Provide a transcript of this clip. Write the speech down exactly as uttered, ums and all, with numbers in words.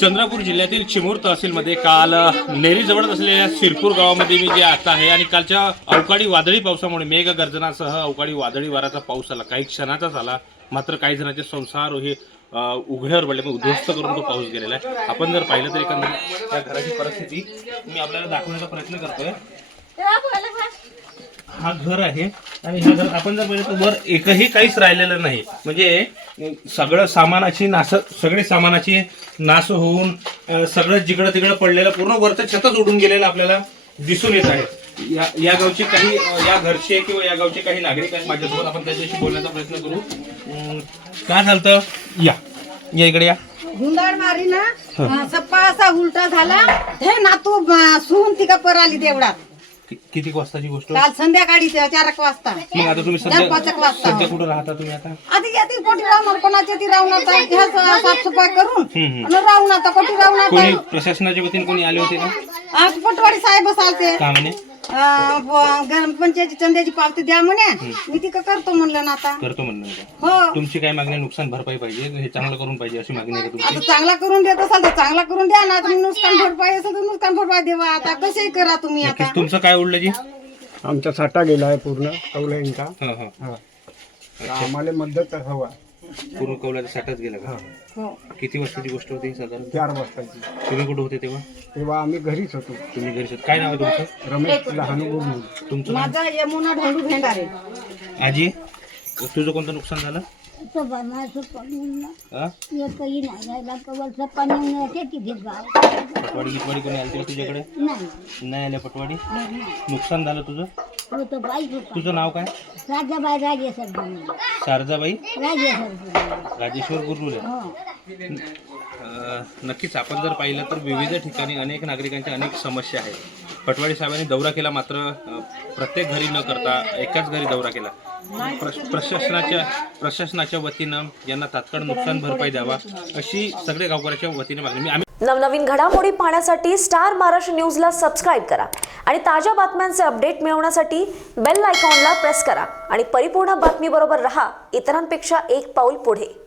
चंद्रपूर जिल्ह्यातील चिमूर तहसीलमध्ये काल नेरीजवळ असलेल्या शिरपूर गावामध्ये मी जे आता आहे आणि कालच्या अवकाळी वादळी पावसामुळे मेघगर्जनासह अवकाळी वादळी वाराचा पाऊस आला. काही क्षणाचाच आला, मात्र काही जणांचे संसार हे उघड्यावर पडले, पण उद्ध्वस्त करून तो पाऊस गेलेला आहे. आपण जर पाहिलं तर एकंदरीत त्या घराची परिस्थिती मी आपल्याला दाखवण्याचा प्रयत्न करतोय. हा घर आहे आणि ह्या घरात आपण जर पाहिलं तर वर एकही काहीच राहिलेलं नाही. म्हणजे सगळं सामानाची नास सगळे सामानाची नाश होऊन सगळं जिकडं तिकडं पडलेलं पूर्ण वरचं छतच उडून गेलेलं आपल्याला दिसून येत आहे. या या गावचे काही या घरचे किंवा या गावचे काही नागरिक आहेत माझ्यासोबत, आपण त्याच्याशी बोलण्याचा प्रयत्न करू. काय झालं या या इकडे या. गुंडाळ मारी ना सप्पा असा उलटा झाला हे ना तू सून ती का पर आली तेवढा. किती वाजताची गोष्ट? काल संध्याकाळी चार एक वाजता. मग आता तुम्ही सध्या सध्या कुठं राहता तुम्ही आता? आधी येते कोटी राहणार, कोणाच्या ती राहणार साफसफाई करून आणि राहून आता कोटी राहणार. कोणी प्रशासनाच्या वतीने कोणी आले होते का? आज पटवाडी साहेब चालते का म्हणे ग्रामपंचायती चंद्याची पावती द्या म्हणे. मी ती का करतो म्हणलं ना आता करतो म्हणलं का? हो. तुमची काय मागणी? नुकसान भरपाई पाहिजे, हे चांगलं करून पाहिजे अशी मागणी आहे का आता तुमची? चांगला करून देत असाल तर चांगला करून द्या ना. तुम्ही नुकसान भरपाई असेल तर नुकसान भरपाई देवा. आता कसंही करा तुम्ही. आता तुमचं काय उडलं जी? आमचा साठा गेलाय पूर्ण कौलांचा. हा हा आम्हाला मदत हवा. पूर्ण कौलाचा साठाच गेला का? हो. किती वाजताची गोष्ट होती साधारण? चार वाजताची. तुम्ही कुठे होते तेव्हा? तेव्हा आम्ही घरीच होतो. तुम्ही घरी होते. काय नाव आहे तुमचं? रमेश लहानू बोलून. तुमचं नाव? माझा यमुना ढोंडू भेंडारे. आजी, तुझं कोणतं नुकसान झालं? हा? पटवाडी गिटवाडी कोणी आली का तुझ्याकडे? नाही आले पटवाडी. नुकसान झालं तुझं? तुझं नाव काय? राजाबाई राजेश्वर शारदाबाई राजेश्वर राजेश्वर गुरुले. नक्कीच आपण जर पाहिलं तर विविध ठिकाणी अनेक नागरिकांच्या अनेक समस्या आहेत. पटवाडी साहेबांनी दौरा केला, मात्र प्रत्येक घरी न करता एकाच घरी दौरा केला. प्रशासनाच्या प्रशासनाच्या वतीनं यांना तात्काळ नुकसान भरपाई द्यावा अशी सगळे गावकऱ्याच्या वतीने मागणी. आम्ही नवनवीन घडामोडी पाहण्यासाठी स्टार महाराष्ट्र न्यूजला सबस्क्राईब करा आणि ताज्या बातम्यांचे अपडेट मिळवण्यासाठी बेल आयकॉनला प्रेस करा आणि परिपूर्ण बातमीबरोबर रहा, इतरांपेक्षा एक पाऊल पुढे.